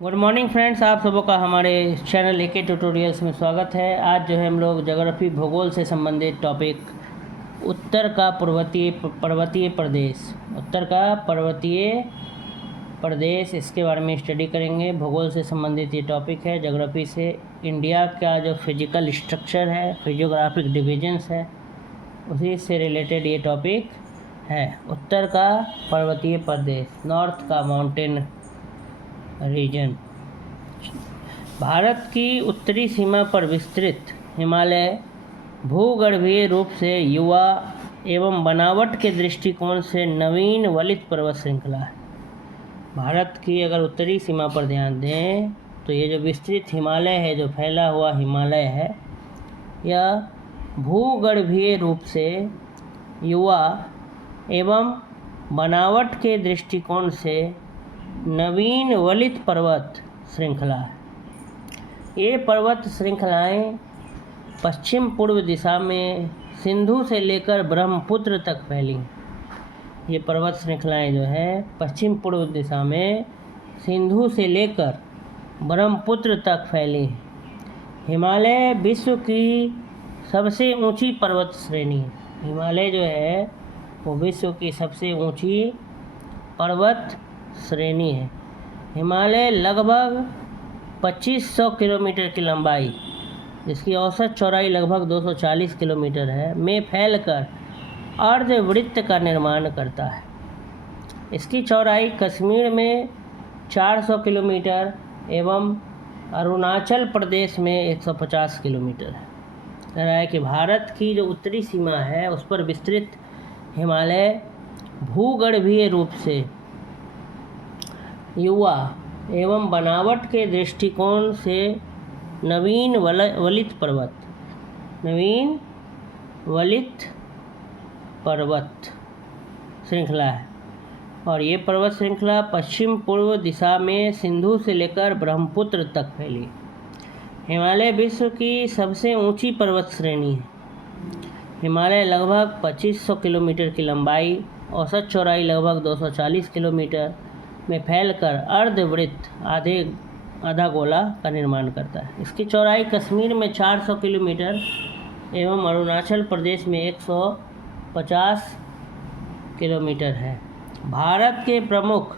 Good morning friends, आप सबों का हमारे चैनल एके ट्यूटोरियल्स में स्वागत है। आज जो है हम लोग ज्योग्राफी भूगोल से संबंधित टॉपिक उत्तर का पर्वतीय प्रदेश इसके बारे में स्टडी करेंगे। भूगोल से संबंधित ये टॉपिक है। ज्योग्राफी से इंडिया का जो फिजिकल स्ट्रक्चर है, फिजियोग्राफिक डिविजन्स है, उसी से रिलेटेड ये टॉपिक है। उत्तर का पर्वतीय प्रदेश, नॉर्थ का माउंटेन रीजन। भारत की उत्तरी सीमा पर विस्तृत हिमालय भूगर्भीय रूप से युवा एवं बनावट के दृष्टिकोण से नवीन वलित पर्वत श्रृंखला है। भारत की अगर उत्तरी सीमा पर ध्यान दें तो ये जो विस्तृत हिमालय है, जो फैला हुआ हिमालय है, यह भूगर्भीय रूप से युवा एवं बनावट के दृष्टिकोण से नवीन वलित पर्वत श्रृंखला है। ये पर्वत श्रृंखलाएं पश्चिम पूर्व दिशा में सिंधु से लेकर ब्रह्मपुत्र तक फैली। ये पर्वत श्रृंखलाएं जो है पश्चिम पूर्व दिशा में सिंधु से लेकर ब्रह्मपुत्र तक फैली हैं। हिमालय विश्व की सबसे ऊंची पर्वत श्रेणी है। हिमालय जो है वो विश्व की सबसे ऊंची पर्वत श्रेणी है। हिमालय लगभग 2500 किलोमीटर की लंबाई, जिसकी औसत चौड़ाई लगभग 240 किलोमीटर है, में फैलकर अर्धवृत्त का निर्माण करता है। इसकी चौड़ाई कश्मीर में 400 किलोमीटर एवं अरुणाचल प्रदेश में 150 किलोमीटर है। कह रहा है कि भारत की जो उत्तरी सीमा है उस पर विस्तृत हिमालय भूगर्भीय रूप से युवा एवं बनावट के दृष्टिकोण से नवीन वलित पर्वत श्रृंखला है। और ये पर्वत श्रृंखला पश्चिम पूर्व दिशा में सिंधु से लेकर ब्रह्मपुत्र तक फैली। हिमालय विश्व की सबसे ऊंची पर्वत श्रेणी है। हिमालय लगभग 2500 किलोमीटर की लंबाई, औसत चौड़ाई लगभग 240 किलोमीटर में फैलकर अर्धवृत्त आधा गोला का निर्माण करता है। इसकी चौड़ाई कश्मीर में 400 किलोमीटर एवं अरुणाचल प्रदेश में 150 किलोमीटर है। भारत के प्रमुख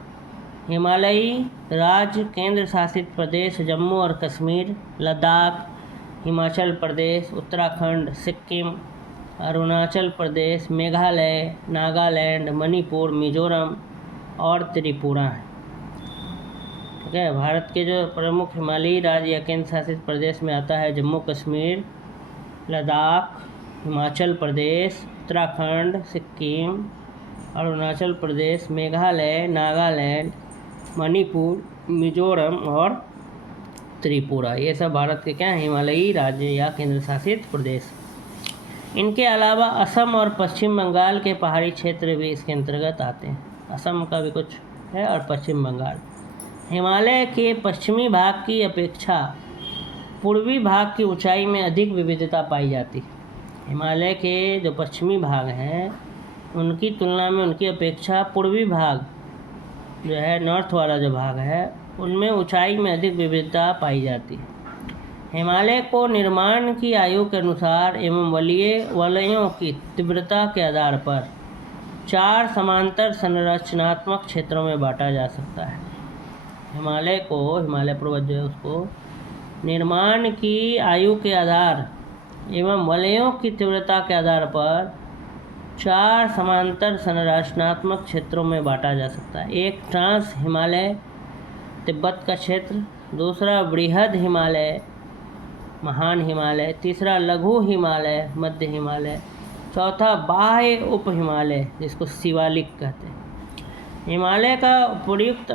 हिमालयी राज्य केंद्र शासित प्रदेश जम्मू और कश्मीर, लद्दाख, हिमाचल प्रदेश, उत्तराखंड, सिक्किम, अरुणाचल प्रदेश, मेघालय, नागालैंड, मणिपुर, मिजोरम और त्रिपुरा है। ठीक है। भारत के जो प्रमुख हिमालयी राज्य या केंद्र शासित प्रदेश में आता है जम्मू कश्मीर, लद्दाख, हिमाचल प्रदेश, उत्तराखंड, सिक्किम, अरुणाचल प्रदेश, मेघालय, नागालैंड, मणिपुर, मिजोरम और त्रिपुरा। ये सब भारत के क्या हिमालयी राज्य या केंद्र शासित प्रदेश। इनके अलावा असम और पश्चिम बंगाल के पहाड़ी क्षेत्र भी इसके अंतर्गत आते हैं। असम का भी कुछ है और पश्चिम बंगाल। हिमालय के पश्चिमी भाग की अपेक्षा पूर्वी भाग की ऊंचाई में अधिक विविधता पाई जाती है। हिमालय के जो पश्चिमी भाग हैं उनकी तुलना में, उनकी अपेक्षा पूर्वी भाग जो है, नॉर्थ वाला जो भाग है, उनमें ऊंचाई में अधिक विविधता पाई जाती है। हिमालय को निर्माण की आयु के अनुसार एवं वलयों की तीव्रता के आधार पर 4 समांतर संरचनात्मक क्षेत्रों में बांटा जा सकता है। हिमालय पर्वत जो है उसको निर्माण की आयु के आधार एवं वलयों की तीव्रता के आधार पर 4 समांतर संरचनात्मक क्षेत्रों में बांटा जा सकता है। एक ट्रांस हिमालय तिब्बत का क्षेत्र, दूसरा बृहद हिमालय महान हिमालय, तीसरा लघु हिमालय मध्य हिमालय, चौथा बाह्य उप हिमालय जिसको शिवालिक कहते हैं। हिमालय का उपयुक्त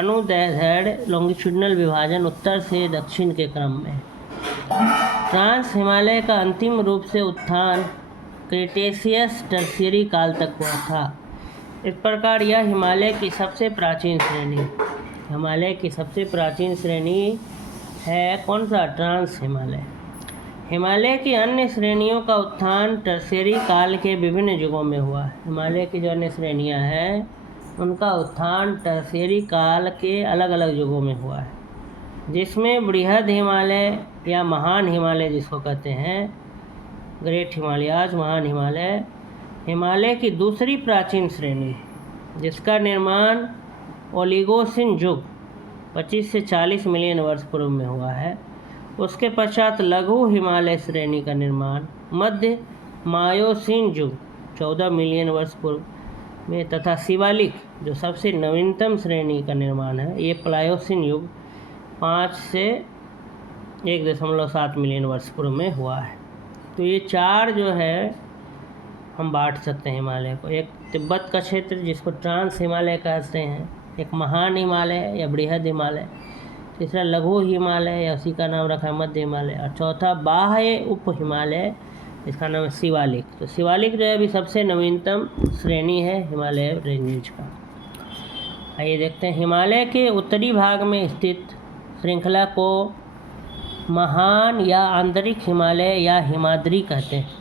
अनुदैर्ध्य लॉन्गिट्यूडनल विभाजन उत्तर से दक्षिण के क्रम में। ट्रांस हिमालय का अंतिम रूप से उत्थान क्रिटेशियस टर्शियरी काल तक हुआ था। इस प्रकार यह हिमालय की सबसे प्राचीन श्रेणी है कौन सा? ट्रांस हिमालय। हिमालय की अन्य श्रेणियों का उत्थान टर्शियरी काल के विभिन्न युगों में हुआ। हिमालय की जो अन्य श्रेणियां हैं उनका उत्थान टर्शियरी काल के अलग अलग युगों में हुआ है, जिसमें बृहद हिमालय या महान हिमालय जिसको कहते हैं, ग्रेट हिमालयाज, महान हिमालय, हिमालय की दूसरी प्राचीन श्रेणी जिसका निर्माण ओलिगोसिन युग 25 से 40 मिलियन वर्ष पूर्व में हुआ है। उसके पश्चात लघु हिमालय श्रेणी का निर्माण मध्य मायोसीन युग 14 मिलियन वर्ष पूर्व में तथा शिवालिक जो सबसे नवीनतम श्रेणी का निर्माण है, ये प्लायोसीन युग 5 से 1.7 मिलियन वर्ष पूर्व में हुआ है। तो ये चार जो है हम बांट सकते हैं हिमालय को। एक तिब्बत का क्षेत्र जिसको ट्रांस हिमालय कहते हैं, एक महान हिमालय या बृहद हिमालय, तीसरा लघु हिमालय या उसी का नाम रखा है मध्य हिमालय, और चौथा बाह्य उप हिमालय इसका नाम है शिवालिक। तो शिवालिक जो है अभी सबसे नवीनतम श्रेणी है हिमालय रेंजेज का। आइए देखते हैं। हिमालय के उत्तरी भाग में स्थित श्रृंखला को महान या आंतरिक हिमालय या हिमाद्री कहते हैं।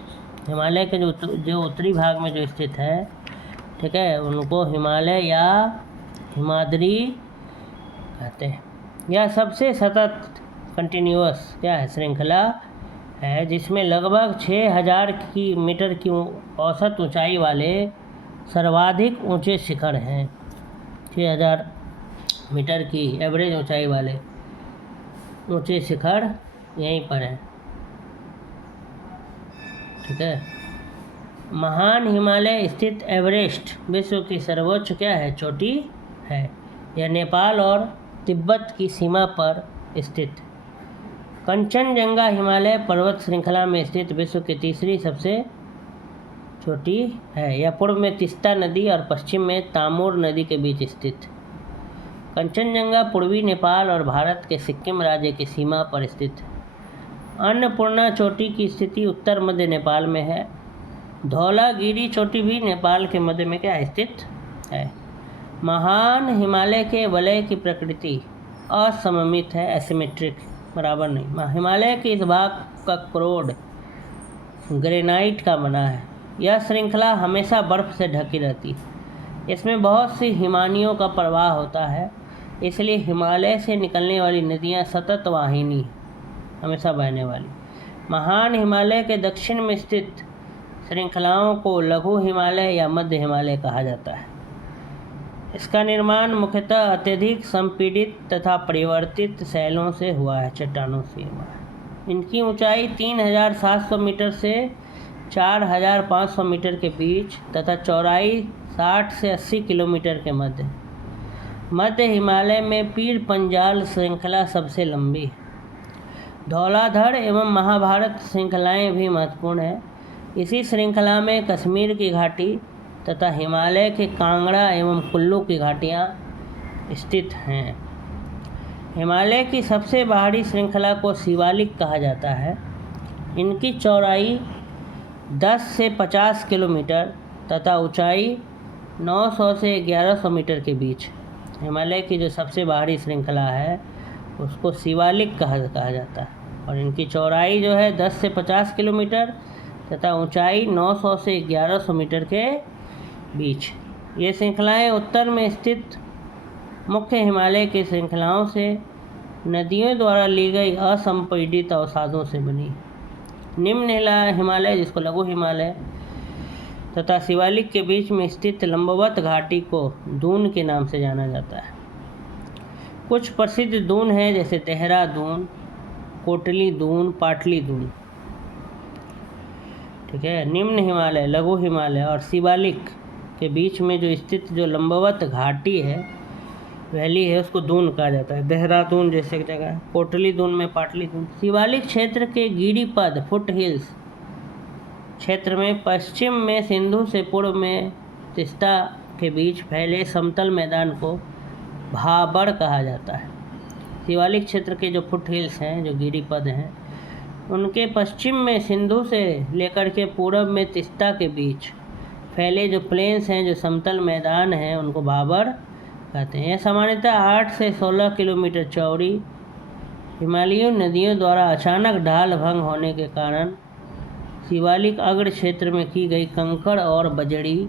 हिमालय के जो उत्तरी भाग में जो स्थित है, ठीक है, उनको हिमालय या हिमाद्री कहते हैं। यह सबसे सतत कंटिन्यूअस क्या है श्रृंखला है, जिसमें लगभग 6000 मीटर की औसत ऊंचाई वाले सर्वाधिक ऊंचे शिखर हैं। 6000 मीटर की एवरेज ऊंचाई वाले ऊंचे शिखर यहीं पर हैं, ठीक है। महान हिमालय स्थित एवरेस्ट विश्व की सर्वोच्च क्या है, चोटी है। यह नेपाल और तिब्बत की सीमा पर स्थित। कंचनजंगा हिमालय पर्वत श्रृंखला में स्थित विश्व की तीसरी सबसे चोटी है। यह पूर्व में तीस्ता नदी और पश्चिम में तामूर नदी के बीच स्थित। कंचनजंगा पूर्वी नेपाल और भारत के सिक्किम राज्य की सीमा पर स्थित है। अन्नपूर्णा चोटी की स्थिति उत्तर मध्य नेपाल में है। धौलागिरी चोटी भी नेपाल के मध्य में क्या स्थित है। महान हिमालय के वलय की प्रकृति असममित है, एसिमेट्रिक, बराबर नहीं। हिमालय के इस भाग का क्रोड ग्रेनाइट का बना है। यह श्रृंखला हमेशा बर्फ से ढकी रहती है। इसमें बहुत सी हिमानियों का प्रवाह होता है, इसलिए हिमालय से निकलने वाली नदियाँ सतत वाहिनी, हमेशा बहने वाली। महान हिमालय के दक्षिण में स्थित श्रृंखलाओं को लघु हिमालय या मध्य हिमालय कहा जाता है। इसका निर्माण मुख्यतः अत्यधिक संपीड़ित तथा परिवर्तित शैलों से हुआ है, चट्टानों से हुआ है। इनकी ऊंचाई 3700 मीटर से 4500 मीटर के बीच तथा चौड़ाई 60 से 80 किलोमीटर के मध्य हिमालय में पीर पंजाल श्रृंखला सबसे लंबी है। धौलाधर एवं महाभारत श्रृंखलाएं भी महत्वपूर्ण हैं। इसी श्रृंखला में कश्मीर की घाटी तथा हिमालय के कांगड़ा एवं कुल्लू की घाटियाँ स्थित हैं। हिमालय की सबसे बाहरी श्रृंखला को शिवालिक कहा जाता है। इनकी चौड़ाई 10 से 50 किलोमीटर तथा ऊंचाई 900 से 1100 मीटर के बीच। हिमालय की जो सबसे बाहरी श्रृंखला है उसको शिवालिक कहा जाता है, और इनकी चौड़ाई जो है 10 से 50 किलोमीटर तथा ऊंचाई 900 से 1100 मीटर के बीच। ये श्रृंखलाएं उत्तर में स्थित मुख्य हिमालय की श्रृंखलाओं से नदियों द्वारा ली गई असंपीड़ित अवसादों से बनी। निम्न हिमालय जिसको लघु हिमालय तथा शिवालिक के बीच में स्थित लंबवत घाटी को दून के नाम से जाना जाता है। कुछ प्रसिद्ध दून हैं जैसे देहरादून, कोटली दून, पाटली दून, ठीक है। निम्न हिमालय, लघु हिमालय और शिवालिक के बीच में जो स्थित जो लंबवत घाटी है, वैली है, उसको दून कहा जाता है। देहरादून जैसे जगह, कोटली दून में पाटली दून। शिवालिक क्षेत्र के गिरिपद फुट हिल्स क्षेत्र में पश्चिम में सिंधु से पूर्व में तीस्ता के बीच फैले समतल मैदान को भाबर कहा जाता है। शिवालिक क्षेत्र के जो फुट हिल्स हैं, जो गिरिपद हैं, उनके पश्चिम में सिंधु से लेकर के पूर्व में तीस्ता के बीच फैले जो प्लेन्स हैं, जो समतल मैदान हैं, उनको भाबर कहते हैं। यह सामान्यतः 8 से 16 किलोमीटर चौड़ी हिमालयी नदियों द्वारा अचानक ढाल भंग होने के कारण शिवालिक अग्र क्षेत्र में की गई कंकड़ और बजड़ी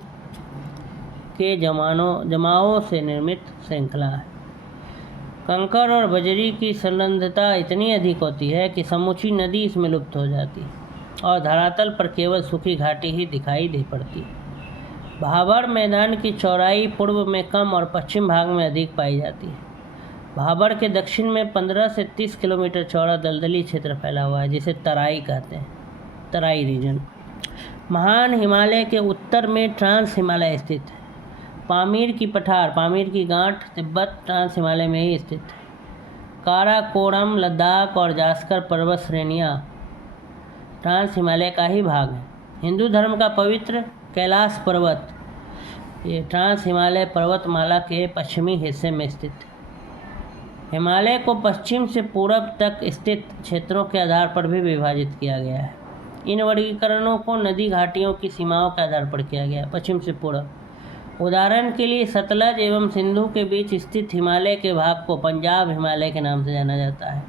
के जमावों से निर्मित श्रृंखला है। कंकड़ और बजरी की संलग्नता इतनी अधिक होती है कि समूची नदी इसमें लुप्त हो जाती है और धरातल पर केवल सूखी घाटी ही दिखाई दे पड़ती है। भाबर मैदान की चौड़ाई पूर्व में कम और पश्चिम भाग में अधिक पाई जाती है। भाबर के दक्षिण में 15 से 30 किलोमीटर चौड़ा दलदली क्षेत्र फैला हुआ है, जिसे तराई कहते हैं, तराई रीजन। महान हिमालय के उत्तर में ट्रांस हिमालय स्थित है। पामीर की पठार, पामीर की गांठ तिब्बत ट्रांस हिमालय में ही स्थित है। काराकोरम, लद्दाख और जास्कर पर्वत श्रेणियाँ ट्रांस हिमालय का ही भाग है। हिंदू धर्म का पवित्र कैलाश पर्वत ये ट्रांस हिमालय पर्वतमाला के पश्चिमी हिस्से में स्थित है। हिमालय को पश्चिम से पूरब तक स्थित क्षेत्रों के आधार पर भी विभाजित किया गया है। इन वर्गीकरणों को नदी घाटियों की सीमाओं के आधार पर किया गया है, पश्चिम से पूरब। उदाहरण के लिए सतलज एवं सिंधु के बीच स्थित हिमालय के भाग को पंजाब हिमालय के नाम से जाना जाता है।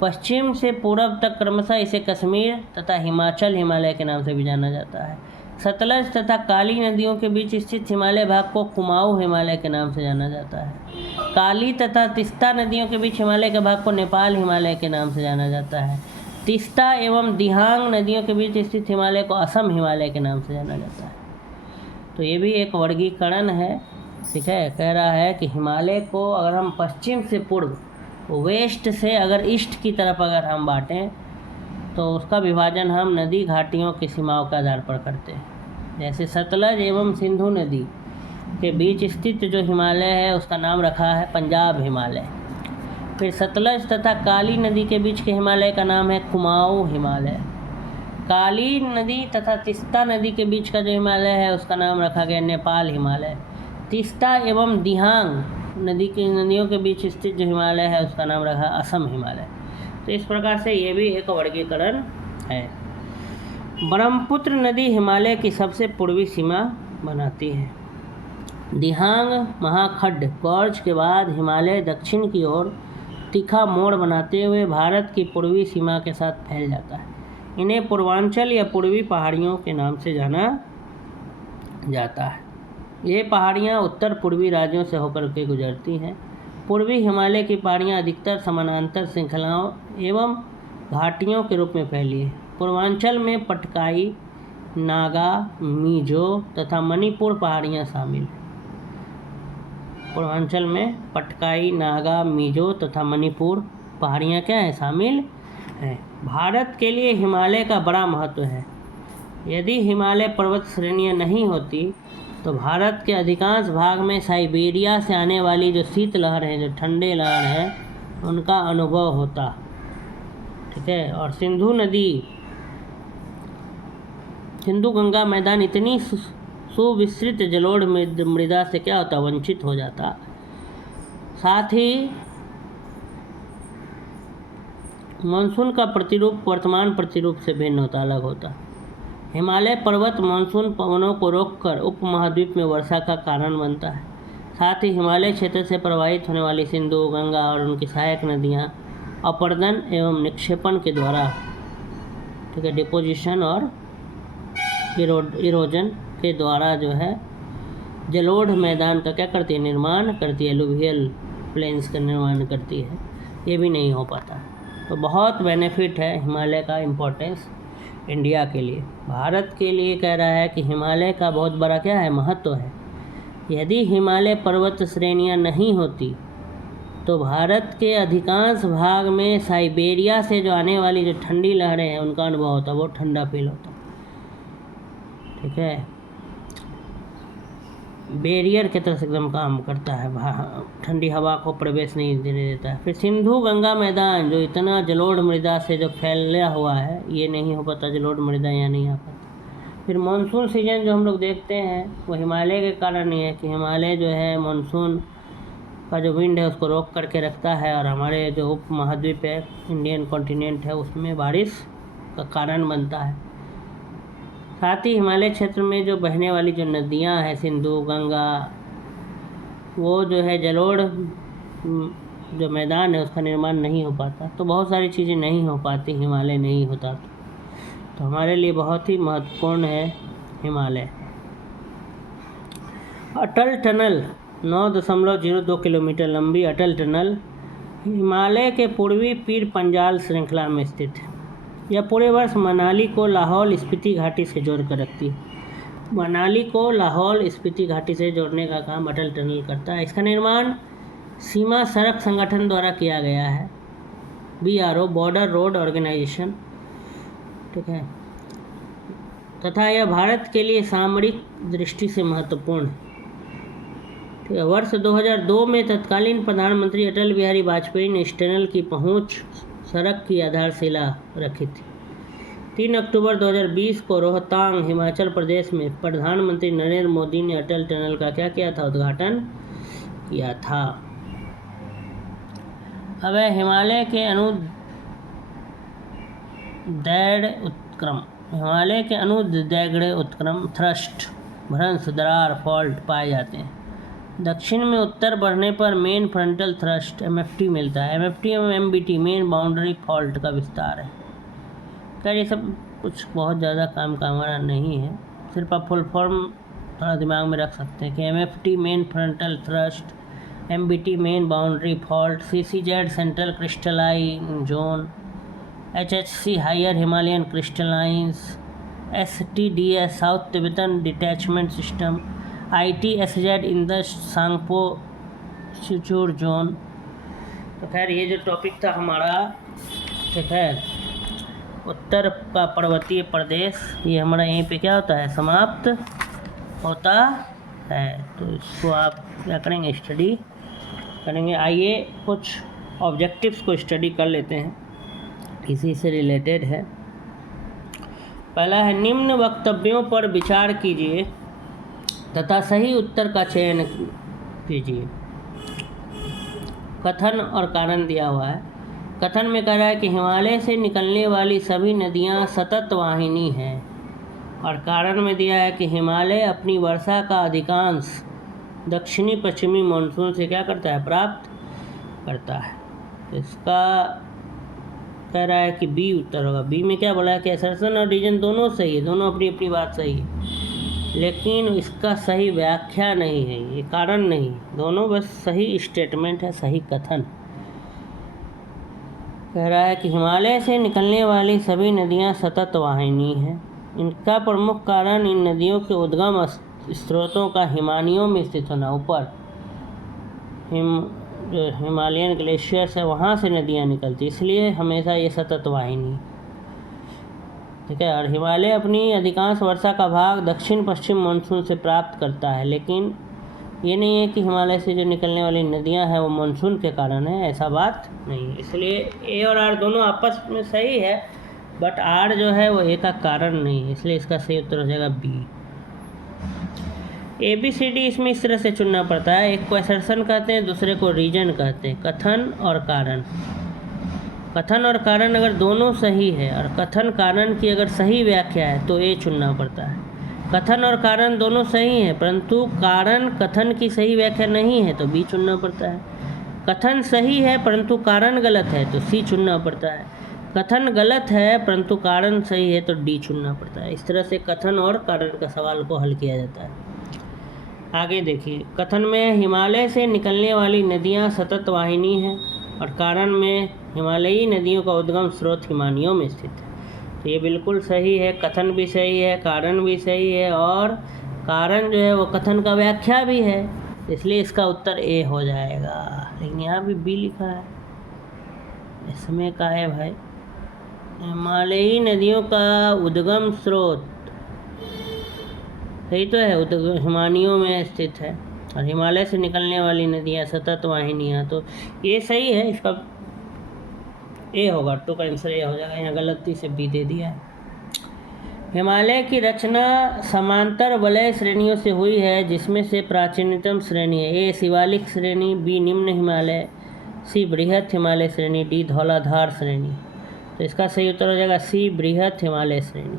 पश्चिम से पूरब तक क्रमशः इसे कश्मीर तथा हिमाचल हिमालय के नाम से भी जाना जाता है। सतलज तथा काली नदियों के बीच स्थित हिमालय भाग को कुमाऊं हिमालय के नाम से जाना जाता है। काली तथा तिस्ता नदियों के बीच हिमालय के भाग को नेपाल हिमालय के नाम से जाना जाता है। तिस्ता एवं दिहांग नदियों के बीच स्थित हिमालय को असम हिमालय के नाम से जाना जाता है। तो ये भी एक वर्गीकरण है, ठीक है। कह रहा है कि हिमालय को अगर हम पश्चिम से पूर्व, वेस्ट से अगर ईस्ट की तरफ अगर हम बांटें तो उसका विभाजन हम नदी घाटियों की सीमाओं के आधार पर करते हैं। जैसे सतलज एवं सिंधु नदी के बीच स्थित जो हिमालय है उसका नाम रखा है पंजाब हिमालय। फिर सतलज तथा काली नदी के बीच के हिमालय का नाम है कुमाऊं हिमालय। काली नदी तथा तिस्ता नदी के बीच का जो हिमालय है उसका नाम रखा गया नेपाल हिमालय। तिस्ता एवं दिहांग नदियों के बीच स्थित जो हिमालय है उसका नाम रखा असम हिमालय। तो इस प्रकार से ये भी एक वर्गीकरण है। ब्रह्मपुत्र नदी हिमालय की सबसे पूर्वी सीमा बनाती है। दिहांग महाखड्ड गॉर्ज के बाद हिमालय दक्षिण की ओर तीखा मोड़ बनाते हुए भारत की पूर्वी सीमा के साथ फैल जाता है। इन्हें पूर्वांचल या पूर्वी पहाड़ियों के नाम से जाना जाता है। ये पहाड़ियाँ उत्तर पूर्वी राज्यों से होकर के गुजरती हैं। पूर्वी हिमालय की पहाड़ियाँ अधिकतर समानांतर श्रृंखलाओं एवं घाटियों के रूप में फैली है। पूर्वांचल में पटकाई, नागा, मिजो तथा मणिपुर पहाड़ियाँ शामिल हैं। पूर्वांचल में पटकाई, नागा, मिजो तथा मणिपुर पहाड़ियाँ क्या हैं, शामिल हैं। भारत के लिए हिमालय का बड़ा महत्व है। यदि हिमालय पर्वत श्रेणियाँ नहीं होती तो भारत के अधिकांश भाग में साइबेरिया से आने वाली जो शीत लहर है, जो ठंडे लहर है, उनका अनुभव होता, ठीक है। और सिंधु गंगा मैदान इतनी सुविस्तृत जलोढ़ मृदा से क्या होता, वंचित हो जाता। साथ ही मानसून का प्रतिरूप वर्तमान प्रतिरूप से भिन्न होता, अलग होता। हिमालय पर्वत मानसून पवनों को रोककर उपमहाद्वीप में वर्षा का कारण बनता है। साथ ही हिमालय क्षेत्र से प्रवाहित होने वाली सिंधु, गंगा और उनकी सहायक नदियाँ अपरदन एवं निक्षेपण के द्वारा, ठीक है, डिपोजिशन और इरोजन के द्वारा जो है जलोढ़ मैदान का क्या करती है, निर्माण करती है, एलुवियल प्लेन्स का निर्माण करती है। ये भी नहीं हो पाता। तो बहुत बेनिफिट है हिमालय का, इम्पोर्टेंस इंडिया के लिए, भारत के लिए। कह रहा है कि हिमालय का बहुत बड़ा क्या है, महत्व है। यदि हिमालय पर्वत श्रेणियाँ नहीं होती तो भारत के अधिकांश भाग में साइबेरिया से जो आने वाली जो ठंडी लहरें हैं उनका अनुभव होता, बहुत ठंडा फील होता, ठीक है। बैरियर की तरह से एकदम काम करता है, ठंडी हवा को प्रवेश नहीं देने देता है। फिर सिंधु गंगा मैदान जो इतना जलोढ़ मृदा से जो फैला हुआ है, ये नहीं हो पाता, जलोढ़ मृदा यहाँ नहीं आ पाता। फिर मानसून सीजन जो हम लोग देखते हैं वो हिमालय के कारण ही है कि हिमालय जो है मानसून का जो विंड है उसको रोक करके रखता है और हमारे जो उप महाद्वीप है, इंडियन कॉन्टिनेंट है, उसमें बारिश का कारण बनता है। साथ ही हिमालय क्षेत्र में जो बहने वाली जो नदियां हैं, सिंधु, गंगा, वो जो है जलोढ़ जो मैदान है उसका निर्माण नहीं हो पाता। तो बहुत सारी चीज़ें नहीं हो पाती, हिमालय नहीं होता तो हमारे लिए बहुत ही महत्वपूर्ण है हिमालय। अटल टनल 9.02 किलोमीटर लंबी अटल टनल हिमालय के पूर्वी पीर पंजाल श्रृंखला में स्थित है। यह पूरे वर्ष मनाली को लाहौल स्पीति घाटी से जोड़कर रखती है। मनाली को लाहौल स्पीति घाटी से जोड़ने का काम अटल टनल करता है। इसका निर्माण सीमा सड़क संगठन द्वारा किया गया है, BRO, बॉर्डर रोड ऑर्गेनाइजेशन, ठीक है, तथा यह भारत के लिए सामरिक दृष्टि से महत्वपूर्ण है। ठीक है। वर्ष 2002 में तत्कालीन प्रधानमंत्री अटल बिहारी वाजपेयी ने इस टनल की पहुंच सड़क की आधारशिला रखी थी। 3 अक्टूबर 2020 को रोहतांग, हिमाचल प्रदेश में प्रधानमंत्री नरेंद्र मोदी ने अटल टनल का क्या किया था? उद्घाटन किया था। अब है हिमालय के अनुदैर्घ्य उत्क्रम थ्रस्ट, भ्रंश, दरार, फॉल्ट पाए जाते हैं। दक्षिण में उत्तर बढ़ने पर मेन फ्रंटल थ्रस्ट MFT मिलता है। MFT एवं MBT मेन बाउंड्री फॉल्ट का विस्तार है। खैर ये सब कुछ बहुत ज़्यादा काम का हमारा नहीं है, सिर्फ आप फुल फॉर्म थोड़ा दिमाग में रख सकते हैं कि MFT main frontal thrust, MBT main boundary fault, CCZ central crystalline zone, HHC higher Himalayan crystallines, STDS south Tibetan detachment system, ITSZ in the Tsangpo suture zone. तो खैर ये जो टॉपिक था हमारा, ठीक है, उत्तर का पर्वतीय प्रदेश, ये हमारा यहीं पे क्या होता है? समाप्त होता है। तो इसको आप क्या करेंगे? स्टडी करेंगे। आइए कुछ ऑब्जेक्टिव्स को स्टडी कर लेते हैं, इसी से रिलेटेड है। पहला है निम्न वक्तव्यों पर विचार कीजिए तथा सही उत्तर का चयन कीजिए। कथन और कारण दिया हुआ है। कथन में कह रहा है कि हिमालय से निकलने वाली सभी नदियां सतत वाहिनी हैं, और कारण में दिया है कि हिमालय अपनी वर्षा का अधिकांश दक्षिणी पश्चिमी मानसून से क्या करता है? प्राप्त करता है। इसका कह रहा है कि बी उत्तर होगा। बी में क्या बोला है कि असर्शन और रीजन दोनों सही है, दोनों अपनी अपनी बात सही है, लेकिन इसका सही व्याख्या नहीं है, ये कारण नहीं, दोनों बस सही स्टेटमेंट है, सही कथन। कह रहा है कि हिमालय से निकलने वाली सभी नदियां सतत वाहिनी हैं। इनका प्रमुख कारण इन नदियों के उद्गम स्रोतों का हिमानियों में स्थित होना। ऊपर जो हिमालयन ग्लेशियर्स है वहाँ से नदियाँ निकलती, इसलिए हमेशा ये सतत वाहिनी, ठीक है। और हिमालय अपनी अधिकांश वर्षा का भाग दक्षिण पश्चिम मानसून से प्राप्त करता है, लेकिन ये नहीं है कि हिमालय से जो निकलने वाली नदियां हैं वो मानसून के कारण है, ऐसा बात नहीं है। इसलिए ए और आर दोनों आपस में सही है, बट आर जो है वो ए का कारण नहीं है, इसलिए इसका सही उत्तर हो जाएगा बी। ABCD इसमें इस तरह से चुनना पड़ता है। एक को असर्शन कहते हैं, दूसरे को रीजन कहते हैं। कथन और कारण, कथन और कारण अगर दोनों सही है और कथन कारण की अगर सही व्याख्या है तो ए चुनना पड़ता है। कथन और कारण दोनों सही हैं, परंतु कारण कथन की सही व्याख्या नहीं है तो बी चुनना पड़ता है। कथन सही है परंतु कारण गलत है तो सी चुनना पड़ता है। कथन गलत है परंतु कारण सही है तो डी चुनना पड़ता है। इस तरह से कथन और कारण का सवाल को हल किया जाता है। आगे देखिए, कथन में हिमालय से निकलने वाली नदियाँ सतत वाहिनी हैं, और कारण में हिमालयी नदियों का उद्गम स्रोत हिमानियों में स्थित है। तो ये बिल्कुल सही है, कथन भी सही है, कारण भी सही है, और कारण जो है वो कथन का व्याख्या भी है, इसलिए इसका उत्तर ए हो जाएगा। लेकिन यहाँ भी बी लिखा है, इसमें का है भाई हिमालयी नदियों का उद्गम स्रोत, सही तो है, हिमानियों में स्थित है, और हिमालय से निकलने वाली नदियाँ सतत वाहिनियाँ, तो ये सही है, इसका ए होगा, टू का आंसर ए हो जाएगा। यहाँ गलती से बी दे दिया है। हिमालय की रचना समांतर वलय श्रेणियों से हुई है, जिसमें से प्राचीनतम श्रेणी है ए शिवालिक श्रेणी, बी निम्न हिमालय, सी बृहत हिमालय श्रेणी, डी धौलाधार श्रेणी। तो इसका सही उत्तर हो जाएगा सी बृहत हिमालय श्रेणी।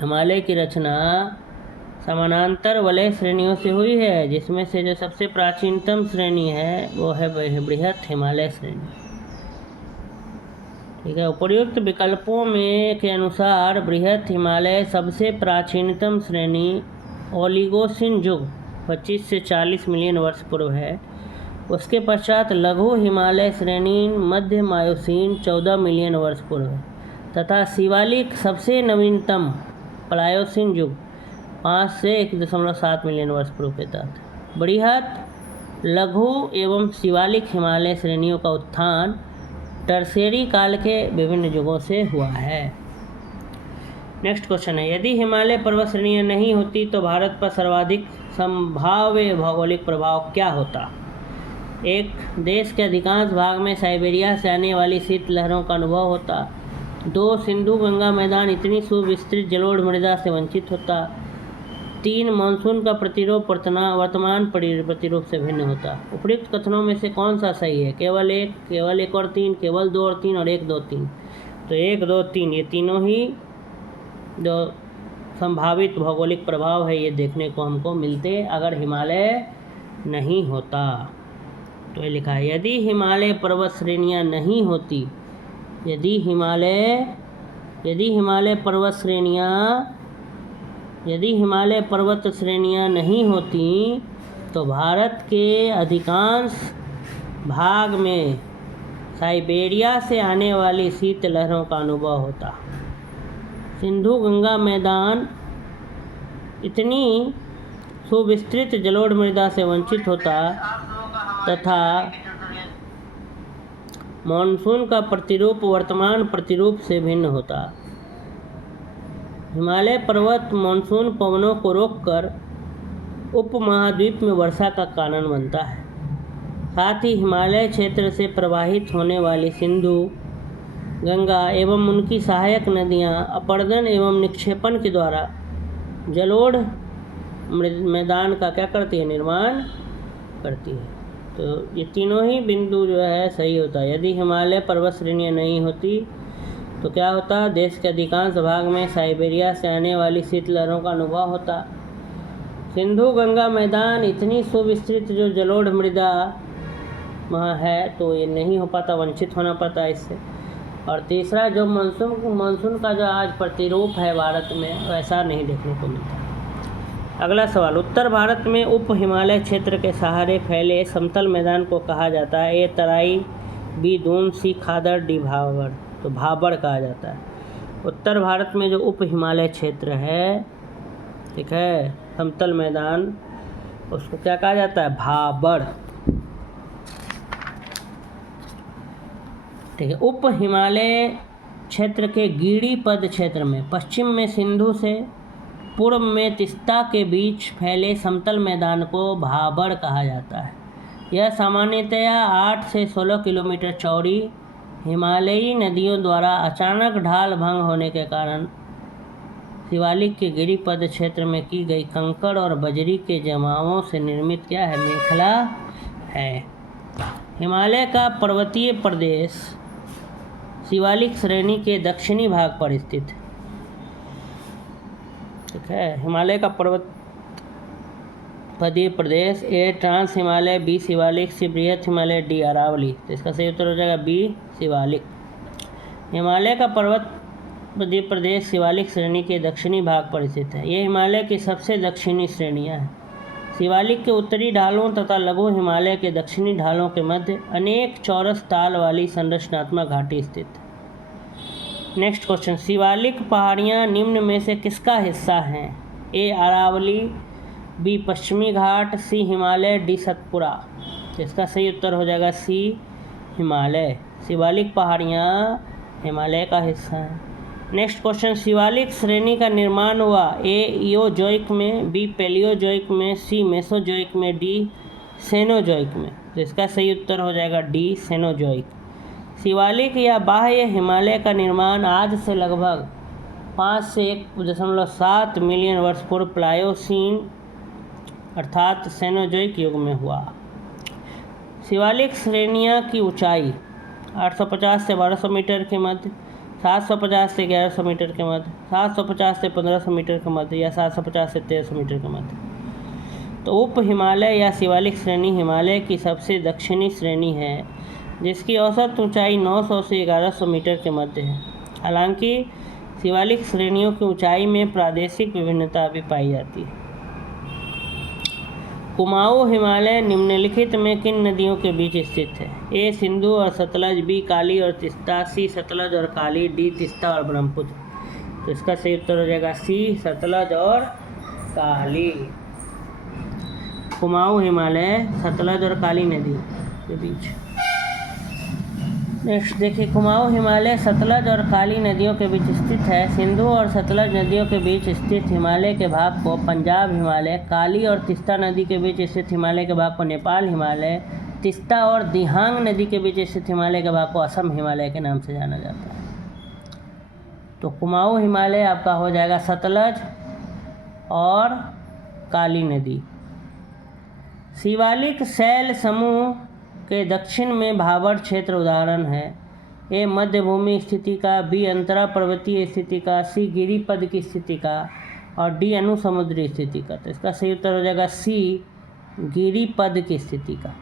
हिमालय की रचना समानांतर वलय श्रेणियों से हुई है, जिसमें से जो सबसे प्राचीनतम श्रेणी है वो है बृहत हिमालय श्रेणी, ठीक है। उपर्युक्त विकल्पों में के अनुसार बृहत हिमालय सबसे प्राचीनतम श्रेणी ओलिगोसिन युग 25 से 40 मिलियन वर्ष पूर्व है। उसके पश्चात लघु हिमालय श्रेणी मध्य मायोसीन 14 मिलियन वर्ष पूर्व है तथा शिवालिक सबसे नवीनतम प्लायोसीन युग 5 से 1.7 मिलियन वर्ष पूर्व के तहत। बृहत, लघु एवं शिवालिक हिमालय श्रेणियों का उत्थान टर्शियरी काल के विभिन्न युगों से हुआ है। नेक्स्ट क्वेश्चन है, यदि हिमालय पर्वत श्रेणियाँ नहीं होती तो भारत पर सर्वाधिक संभाव्य भौगोलिक प्रभाव क्या होता? 1. देश के अधिकांश भाग में साइबेरिया से आने वाली शीतलहरों का अनुभव होता। 2. सिंधु गंगा मैदान इतनी सुविस्तृत जलोढ़ मृदा से वंचित होता। 3. मानसून का प्रतिरूप वर्तमान प्रतिरूप से भिन्न होता। उपयुक्त कथनों में से कौन सा सही है? केवल 1, केवल 1 और 3, केवल 2 और 3 और 1, 2, 3। तो 1, 2, 3 ये तीनों ही जो संभावित भौगोलिक प्रभाव है ये देखने को हमको मिलते अगर हिमालय नहीं होता। तो ये लिखा है, यदि हिमालय पर्वत श्रेणियाँ नहीं होती, यदि हिमालय पर्वत श्रेणियाँ नहीं होती तो भारत के अधिकांश भाग में साइबेरिया से आने वाली शीतलहरों का अनुभव होता। सिंधु गंगा मैदान इतनी सुविस्तृत जलोढ़ मृदा से वंचित होता तथा मानसून का प्रतिरूप वर्तमान प्रतिरूप से भिन्न होता। हिमालय पर्वत मानसून पवनों को रोककर उपमहाद्वीप में वर्षा का कारण बनता है। साथ ही हिमालय क्षेत्र से प्रवाहित होने वाली सिंधु, गंगा एवं उनकी सहायक नदियां अपरदन एवं निक्षेपण के द्वारा जलोढ़ मैदान का क्या करती है? निर्माण करती है। तो ये तीनों ही बिंदु जो है सही होता है। यदि हिमालय पर्वत श्रेणियाँ नहीं होती तो क्या होता? देश के अधिकांश भाग में साइबेरिया से आने वाली शीतलहरों का अनुभव होता। सिंधु गंगा मैदान इतनी सुविस्तृत जो जलोढ़ मृदा वहाँ है तो ये नहीं हो पाता, वंचित होना पड़ता इससे। और तीसरा जो मानसून का जो आज प्रतिरूप है भारत में वैसा नहीं देखने को मिलता। अगला सवाल, उत्तर भारत में उप हिमालय क्षेत्र के सहारे फैले समतल मैदान को कहा जाता है? ए तराई, बी दून, सी खादर, डी भाबर। तो भाबर कहा जाता है। उत्तर भारत में जो उप हिमालय क्षेत्र है, ठीक है, समतल मैदान, उसको क्या कहा जाता है? भाबर। ठीक है। उप हिमालय क्षेत्र के गीरी पद क्षेत्र में पश्चिम में सिंधु से पूर्व में तिस्ता के बीच फैले समतल मैदान को भाबर कहा जाता है। यह सामान्यतया 8 से 16 किलोमीटर चौड़ी हिमालयी नदियों द्वारा अचानक ढाल भंग होने के कारण शिवालिक के गिरिपद क्षेत्र में की गई कंकड़ और बजरी के जमावों से निर्मित क्या है? मेखला है। हिमालय का पर्वतीय प्रदेश शिवालिक श्रेणी के दक्षिणी भाग पर स्थित है। ठीक है। हिमालय का पर्वतीय प्रदेश, ए ट्रांस हिमालय, बी शिवालिक, सी बृहत हिमालय, डी अरावली। तो इसका सही उत्तर हो जाएगा बी शिवालिक। हिमालय का पर्वतीय प्रदेश शिवालिक श्रेणी के दक्षिणी भाग पर स्थित है। ये हिमालय की सबसे दक्षिणी श्रेणियाँ हैं। शिवालिक के उत्तरी ढालों तथा लघु हिमालय के दक्षिणी ढालों के मध्य अनेक चौरस ताल वाली संरचनात्मक घाटी स्थित है। नेक्स्ट क्वेश्चन, शिवालिक पहाड़ियाँ निम्न में से किसका हिस्सा हैं? ए अरावली, बी पश्चिमी घाट, सी हिमालय, डी सतपुरा। तो इसका सही उत्तर हो जाएगा सी हिमालय। शिवालिक पहाड़ियाँ हिमालय का हिस्सा हैं। नेक्स्ट क्वेश्चन, शिवालिक श्रेणी का निर्माण हुआ? ए इयोजोइक में, बी पैलियोजोइक में, सी मेसोजोइक में, डी सेनोजोइक में। तो इसका सही उत्तर हो जाएगा डी सेनोजोइक। शिवालिक या बाह्य हिमालय का निर्माण आज से लगभग 5 से 1.7 मिलियन वर्ष पूर्व प्लायोसीन अर्थात सेनोजोइक युग में हुआ। शिवालिक श्रेणियाँ की ऊंचाई 850 से 1200 मीटर के मध्य, 750 से 1100 मीटर के मध्य, 750 से 1500 मीटर के मध्य या 750 से 1300 मीटर के मध्य। तो उप हिमालय या शिवालिक श्रेणी हिमालय की सबसे दक्षिणी श्रेणी है जिसकी औसत ऊंचाई 900 से 1100 मीटर के मध्य है। हालांकि शिवालिक श्रेणियों की ऊंचाई में प्रादेशिक विभिन्नता भी पाई जाती है। कुमाऊँ हिमालय निम्नलिखित में किन नदियों के बीच स्थित है? ए सिंधु और सतलज, बी काली और तिस्ता, सी सतलज और काली, डी तिस्ता और ब्रह्मपुत्र। तो इसका सही उत्तर हो जाएगा सी सतलज और काली। कुमाऊँ हिमालय सतलज और काली नदी के बीच। नेक्स्ट देखिए, कुमाऊँ हिमालय सतलज और काली नदियों के बीच स्थित है। सिंधु और सतलज नदियों के बीच स्थित हिमालय के भाग को पंजाब हिमालय, काली और तिस्ता नदी के बीच स्थित हिमालय के भाग को नेपाल हिमालय, तिस्ता और दिहांग नदी के बीच स्थित हिमालय के भाग को असम हिमालय के नाम से जाना जाता है। तो कुमाऊँ हिमालय आपका हो जाएगा सतलज और काली नदी। शिवालिक शैल समूह के दक्षिण में भाबर क्षेत्र उदाहरण है। ए मध्य भूमि स्थिति का, बी अंतरा पर्वतीय स्थिति का, सी गिरिपद की स्थिति का और डी अनुसमुद्री स्थिति का। तो इसका सही उत्तर हो जाएगा सी गिरिपद की स्थिति का,